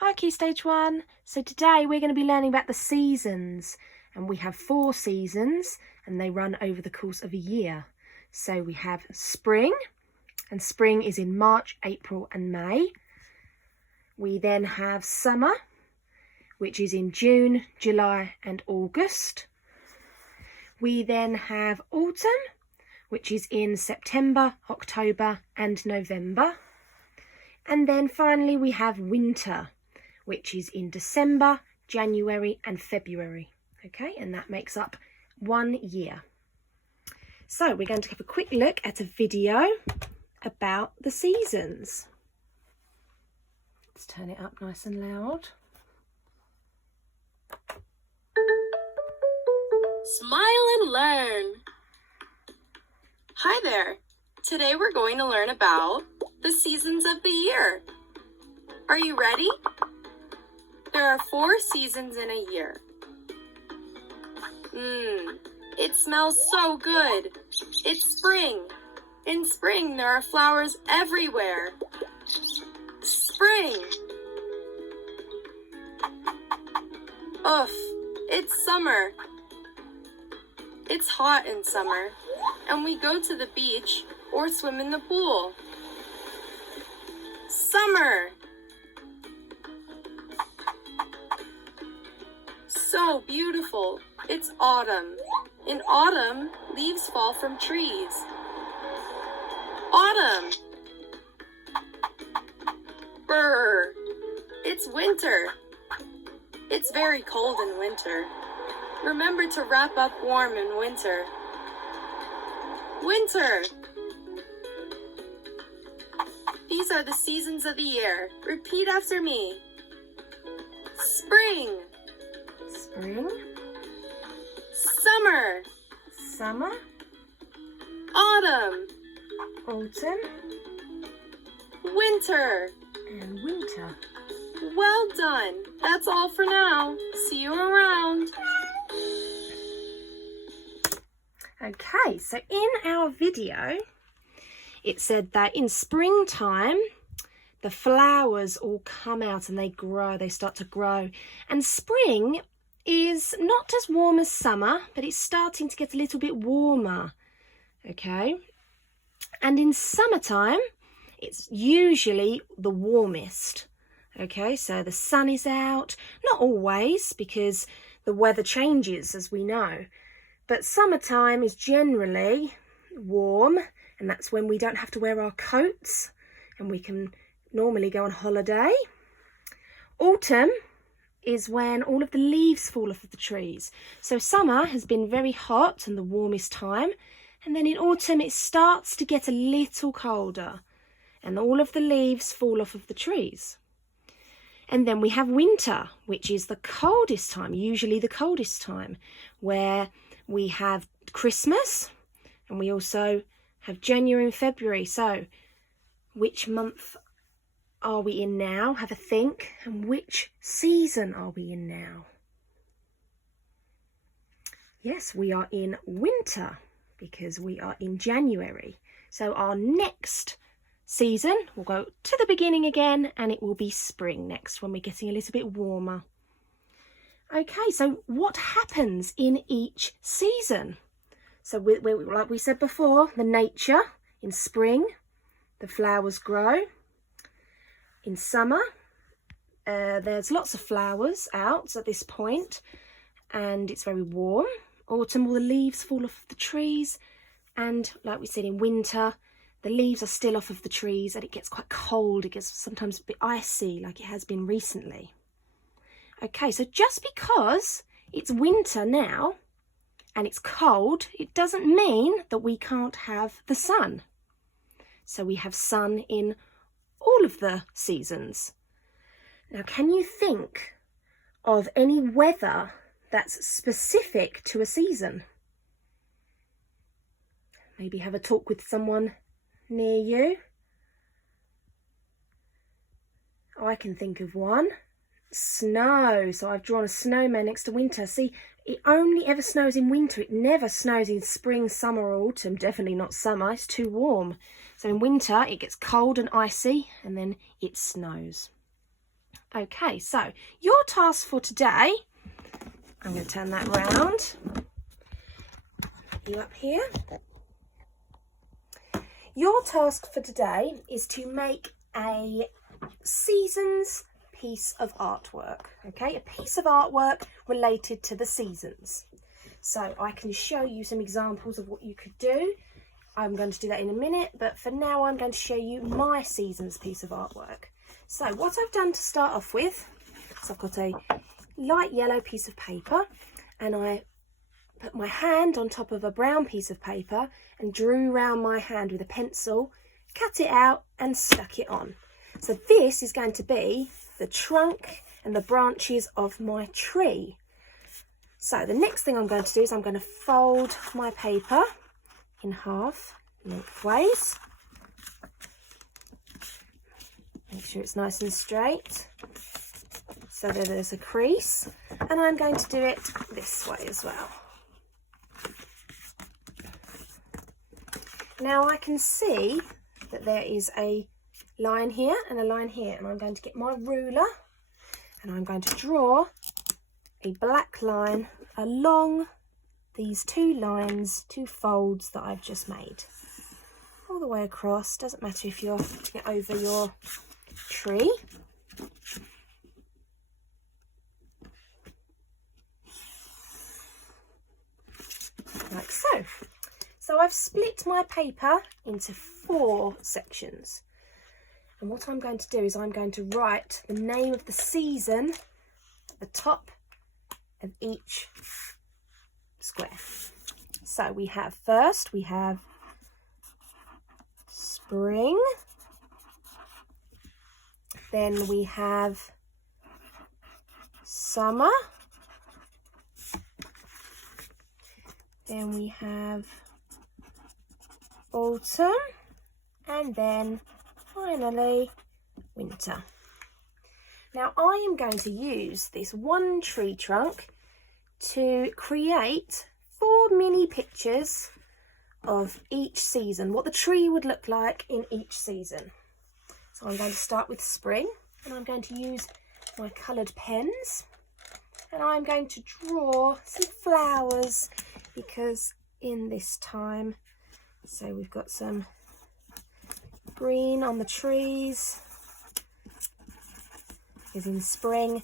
Hi Key Stage 1. So today we're going to be learning about the seasons, and we have 4 seasons and they run over the course of a year. So we have spring, and spring is in March, April and May. We then have summer, which is in June, July and August. We then have autumn, which is in September, October and November. And then finally we have winter, which is in December, January and February. Okay, and that makes up 1 year. So we're going to have a quick look at a video about the seasons. Let's turn it up nice and loud. Smile and learn. Hi there. Today we're going to learn about the seasons of the year. Are you ready? There are 4 seasons in a year. It smells so good. It's spring. In spring, there are flowers everywhere. Spring. Oof, it's summer. It's hot in summer, and we go to the beach or swim in the pool. Summer. So beautiful. It's autumn. In autumn, leaves fall from trees. Autumn. Brr. It's winter. It's very cold in winter. Remember to wrap up warm in winter. Winter. These are the seasons of the year. Repeat after me. Spring. Spring. Summer. Summer. Autumn. Autumn. Winter. And winter. Well done. That's all for now. See you around. Okay, so in our video, it said that in springtime, the flowers all come out and they grow, they start to grow. And spring is not as warm as summer, but it's starting to get a little bit warmer, okay? And in summertime, it's usually the warmest, okay? So the sun is out, not always, because the weather changes, as we know. But summertime is generally warm, and that's when we don't have to wear our coats and we can normally go on holiday. Autumn is when all of the leaves fall off of the trees. So summer has been very hot and the warmest time, and then in autumn it starts to get a little colder and all of the leaves fall off of the trees. And then we have winter, which is the coldest time, usually the coldest time, where we have Christmas and we also have January and February. So which month are we in now? Have a think. And which season are we in now? Yes, we are in winter because we are in January. So our next season will go to the beginning again, and it will be spring next when we're getting a little bit warmer. Okay, so what happens in each season? So like we said before, the nature in spring, the flowers grow. In summer, there's lots of flowers out at this point, and it's very warm. Autumn, all the leaves fall off the trees, and like we said, in winter, the leaves are still off of the trees and it gets quite cold. It gets sometimes a bit icy, like it has been recently. Okay, so just because it's winter now and it's cold, it doesn't mean that we can't have the sun. So we have sun in all of the seasons. Now, can you think of any weather that's specific to a season? Maybe have a talk with someone near you. I can think of one. Snow. So I've drawn a snowman next to winter. See, it only ever snows in winter. It never snows in spring, summer or autumn. Definitely not summer. It's too warm. So in winter it gets cold and icy and then it snows. Okay, so your task for today, I'm going to turn that round. You up here. Your task for today is to make a seasons piece of artwork, okay? A piece of artwork related to the seasons. So I can show you some examples of what you could do. I'm going to do that in a minute, but for now I'm going to show you my seasons piece of artwork. So what I've done to start off with, is I've got a light yellow piece of paper, and I put my hand on top of a brown piece of paper and drew round my hand with a pencil, cut it out and stuck it on. So this is going to be the trunk and the branches of my tree. So the next thing I'm going to do is I'm going to fold my paper in half lengthways. Make sure it's nice and straight so that there's a crease, and I'm going to do it this way as well. Now I can see that there is a line here and a line here, and I'm going to get my ruler and I'm going to draw a black line along these two lines, two folds that I've just made. All the way across, doesn't matter if you're putting it over your tree. Like so. So I've split my paper into 4 sections. And what I'm going to do is I'm going to write the name of the season at the top of each square. So we have first, we have spring. Then we have summer. Then we have autumn. And then finally winter. Now I am going to use this one tree trunk to create 4 mini pictures of each season, what the tree would look like in each season. So I'm going to start with spring, and I'm going to use my coloured pens, and I'm going to draw some flowers because in this time, so we've got some green on the trees, because in spring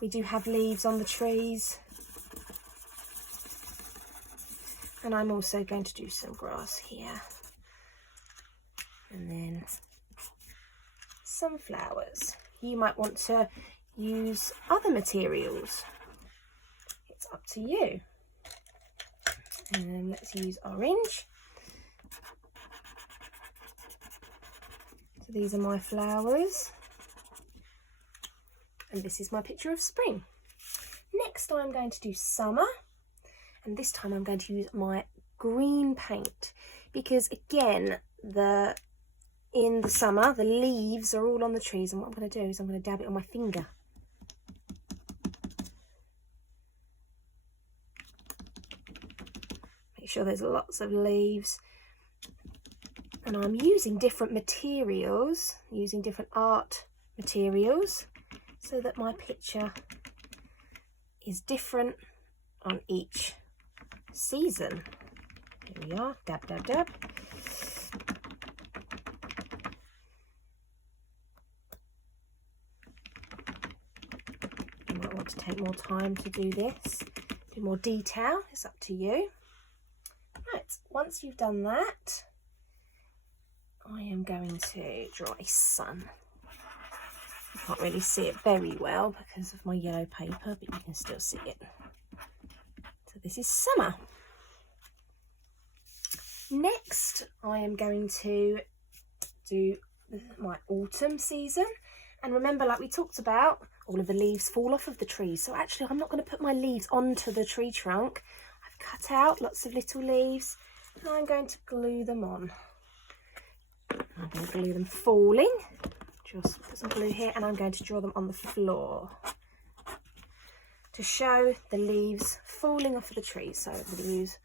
we do have leaves on the trees. And I'm also going to do some grass here. And then some flowers. You might want to use other materials. It's up to you. And then let's use orange. So these are my flowers. And this is my picture of spring. Next I'm going to do summer. And this time I'm going to use my green paint because again, in the summer, the leaves are all on the trees, and what I'm going to do is I'm going to dab it on my finger. Make sure there's lots of leaves. And I'm using different materials, using different art materials, so that my picture is different on each season. Here we are, dab, dab, dab. You might want to take more time to do this, do more detail, it's up to you. Right, once you've done that, I am going to draw a sun. You can't really see it very well because of my yellow paper, but you can still see it. So this is summer. Next, I am going to do my autumn season. And remember, like we talked about, all of the leaves fall off of the trees. So actually, I'm not going to put my leaves onto the tree trunk. I've cut out lots of little leaves and I'm going to glue them on. I'm going to glue them falling. Just put some glue here, and I'm going to draw them on the floor to show the leaves falling off of the tree. So I'm going to use,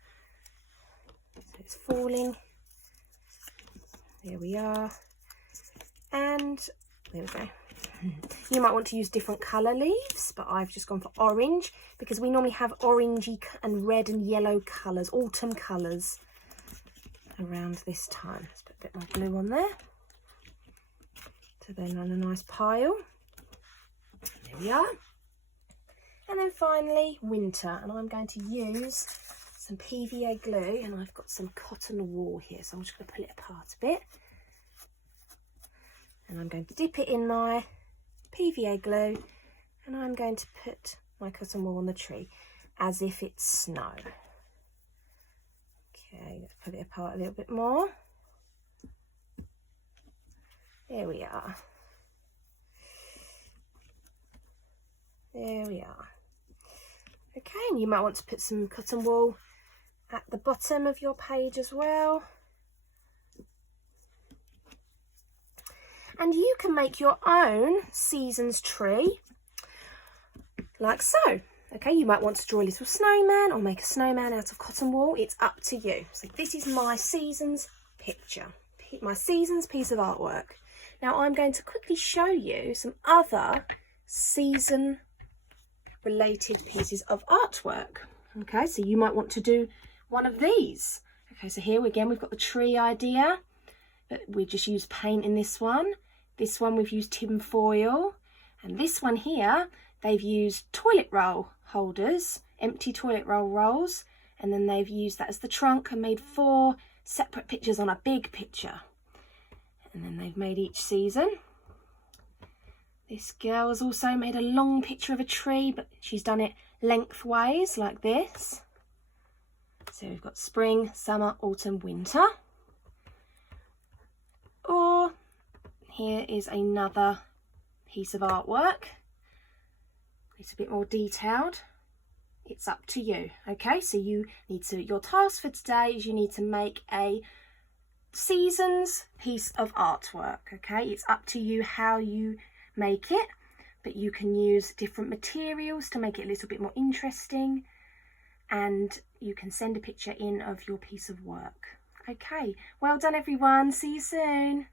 so it's falling. There we are, and there we go. You might want to use different colour leaves, but I've just gone for orange because we normally have orangey and red and yellow colours, autumn colours around this time. Let's put a bit more blue on there. So then on a nice pile. There we are. And then finally, winter. And I'm going to use some PVA glue, and I've got some cotton wool here. So I'm just going to pull it apart a bit. And I'm going to dip it in my PVA glue, and I'm going to put my cotton wool on the tree as if it's snow. Okay, let's pull it apart a little bit more. There we are. There we are. Okay, and you might want to put some cotton wool at the bottom of your page as well. And you can make your own seasons tree like so. Okay, you might want to draw a little snowman or make a snowman out of cotton wool. It's up to you. So this is my seasons picture, my seasons piece of artwork. Now I'm going to quickly show you some other season related pieces of artwork. Okay, so you might want to do one of these. Okay, so here again we've got the tree idea, but we just used paint in this one. This one we've used tin foil, and this one here they've used toilet roll holders, empty toilet roll rolls, and then they've used that as the trunk and made 4 separate pictures on a big picture. And then they've made each season. This girl has also made a long picture of a tree, but she's done it lengthways like this. So we've got spring, summer, autumn, winter. Or here is another piece of artwork. It's a bit more detailed. It's up to you. Okay, so your task for today is you need to make a seasons piece of artwork. Okay, it's up to you how you make it, but you can use different materials to make it a little bit more interesting, and you can send a picture in of your piece of work. Okay, well done everyone, see you soon.